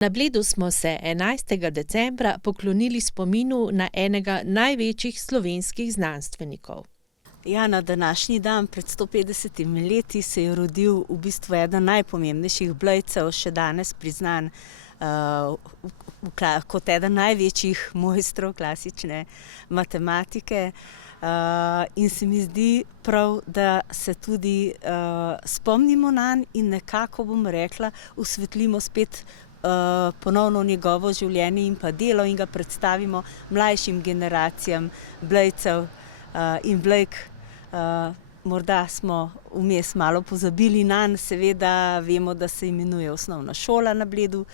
Na Bledu smo se 11. decembra poklonili spominu na enega največjih slovenskih znanstvenikov. Ja, na današnji dan pred 150 leti se je rodil v bistvu eden najpomembnejših Blejcev, še danes priznan kot eden največjih mojstrov klasične matematike. In se mi zdi prav, da se tudi spomnimo nanj in nekako, bom rekla, osvetlimo spet ponovno njegovo življenje in pa delo in ga predstavimo mlajšim generacijam Blejcev in Blejk. Morda smo vmes malo pozabili nanj, seveda vemo, da se imenuje osnovna šola na Bledu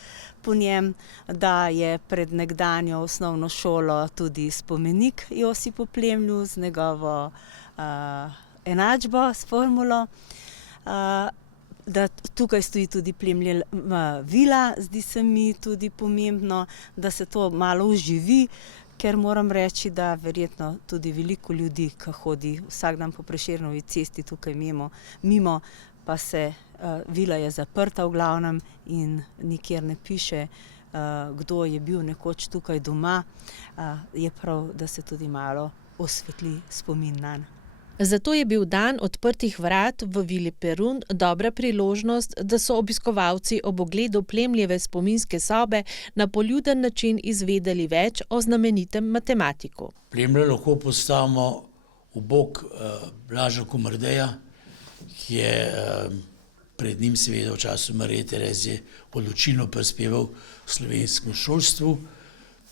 po njem, da je pred nekdanjo osnovno šolo tudi spomenik Josipu Plemlju z njegovo enačbo s formulo. Da tukaj stoji tudi Plemljeva vila, zdi se mi tudi pomembno, da se to malo oživi, ker moram reči, da verjetno tudi veliko ljudi, ki hodi vsak dan po Prešernovi cesti tukaj mimo, pa se vila je zaprta v glavnem in nikjer ne piše, kdo je bil nekoč tukaj doma. Je prav, da se tudi malo osvetli spomin nanj. Zato je bil dan odprtih vrat v vili Perun dobra priložnost, da so obiskovalci ob ogledu Plemljeve spominske sobe na poljuden način izvedeli več o znamenitem matematiku. Plemlja lahko postavimo v bok Blaža Komardeja, ki je pred njim seveda v času Marije Terezije odločilno prispeval v slovenskem šolstvu.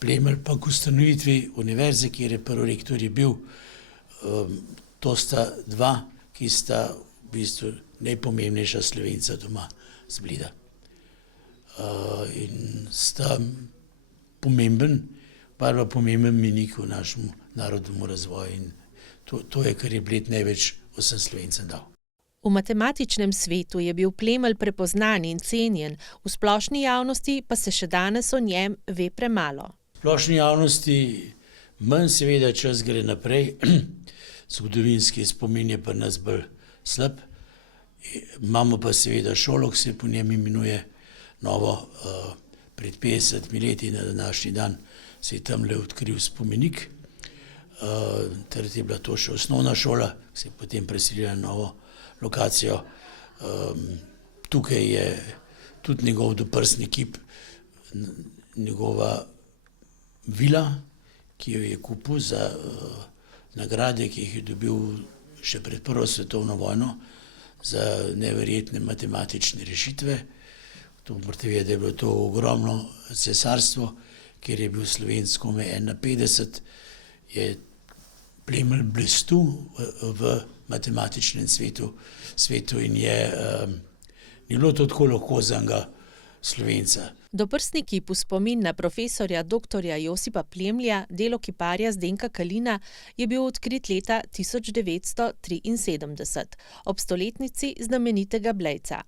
Plemlj pa k ustanovitvi univerze, kjer je prorektor je bil. To sta dva, ki sta v bistvu najpomembnejša Slovenca doma z Bleda. In sta pomemben menik v našem narodnemu razvoju in to je, kar je Bled največ vsem Slovencem dal. V matematičnem svetu je bil Plemlj prepoznan in cenjen, v splošni javnosti pa se še danes o njem ve premalo. V splošni javnosti manj, seveda čas gre naprej. Zgodovinski spomin je pri nas bolj slab. Imamo pa seveda šolo, ki se po njem imenuje novo. Pred 50 leti na današnji dan se je tamle odkril spomenik. Takrat je bila to še osnovna šola, ki se je potem preselila na novo lokacijo. Tukaj je tudi njegov doprsni kip, njegova vila, ki jo je kupil za nagrade, ki jih je dobil še pred Prvo svetovno vojno za neverjetne matematične rešitve. To morate vedeti, da je bilo to ogromno cesarstvo, kjer je bil Slovenec komaj 1,50, je Plemlj blestel v matematičnem svetu in ni bilo to tako lahko za enega Slovenca. Doprsni kip v spomin na profesorja dr. Josipa Plemlja, delo kiparja Zdenka Kalina, je bil odkrit leta 1973, ob stoletnici znamenitega Blejca.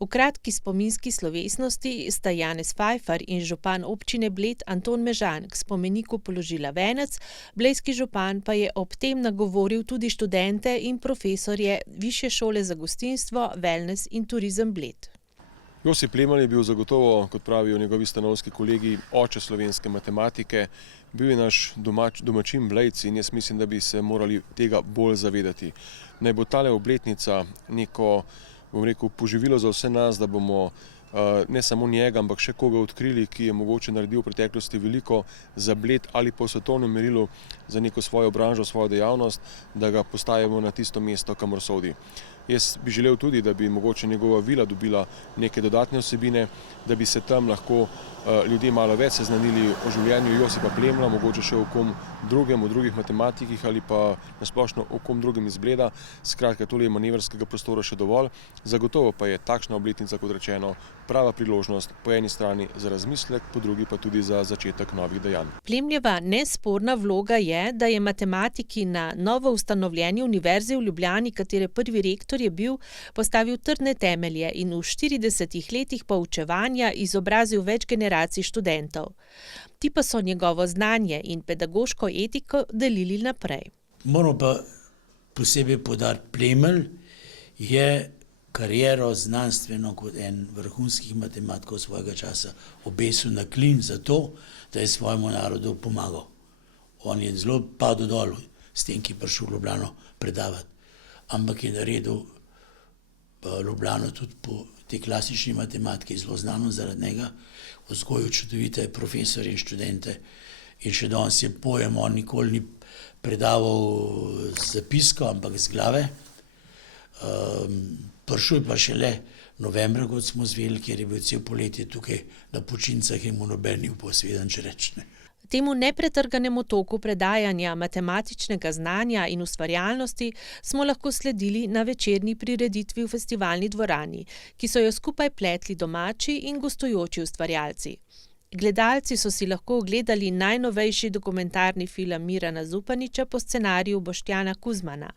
V kratki spominski slovesnosti sta Janez Fajfar in župan občine Bled Anton Mežan k spomeniku položila venec, blejski župan pa je ob tem nagovoril tudi študente in profesorje Višje šole za gostinstvo, wellness in turizem Bled. Josip Plemlj je bil zagotovo, kot pravijo njegovi stanovski kolegi, oče slovenske matematike. Bil je naš domačin Blejc in jaz mislim, da bi se morali tega bolj zavedati. Naj bo tale obletnica neko, bom rekel, poživilo za vse nas, da bomo ne samo njega, ampak še koga odkrili, ki je mogoče naredil v preteklosti veliko za Bled ali po svetovnem merilu za neko svojo branžo, svojo dejavnost, da ga postavimo na tisto mesto, kamor sodi. Jaz bi želel tudi, da bi mogoče njegova vila dobila neke dodatne vsebine, da bi se tam lahko ljudje malo več seznanili o življenju Josipa Plemlja, mogoče še o kom drugem, o drugih matematikih ali pa nasplošno o kom drugem iz Bleda. Skratka, tole je manevrskega prostora še dovolj. Zagotovo pa je takšna obletnica, kot rečeno, prava priložnost po eni strani za razmislek, po drugi pa tudi za začetek novih dejanj. Plemljeva nesporna vloga je, da je matematiki na novo ustanovljeni univerzi v Ljubljani, katere prvi rektor je bil, postavil trdne temelje in v 40 letih poučevanja izobrazil več generacij študentov. Ti pa so njegovo znanje in pedagoško etiko delili naprej. Moram pa posebej poudariti, Plemlj je kariero znanstveno kot en vrhunskih matematikov svojega časa obesil na klin za to, da je svojemu narodu pomagal. On je zelo padel dol s tem, ki je prišel v Ljubljano predavati, ampak je naredil Ljubljano tudi po tej klasični matematiki zelo znano zaradi njega, vzgojil čudovite profesorje in študente in še danes je pojem, on nikoli ni predaval z zapisko, ampak z glave. Prišel je pa šele novembra, kot smo izvedeli, ker je bil cel poletje tukaj na počincah in mu noben ni posveden, če reče. Temu nepretrganemu toku predajanja matematičnega znanja in ustvarjalnosti smo lahko sledili na večerni prireditvi v festivalni dvorani, ki so jo skupaj pletli domači in gostujoči ustvarjalci. Gledalci so si lahko ogledali najnovejši dokumentarni film Mirana Zupaniča po scenariju Boštjana Kuzmana.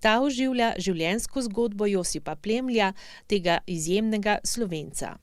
Ta oživlja življenjsko zgodbo Josipa Plemlja, tega izjemnega Slovenca.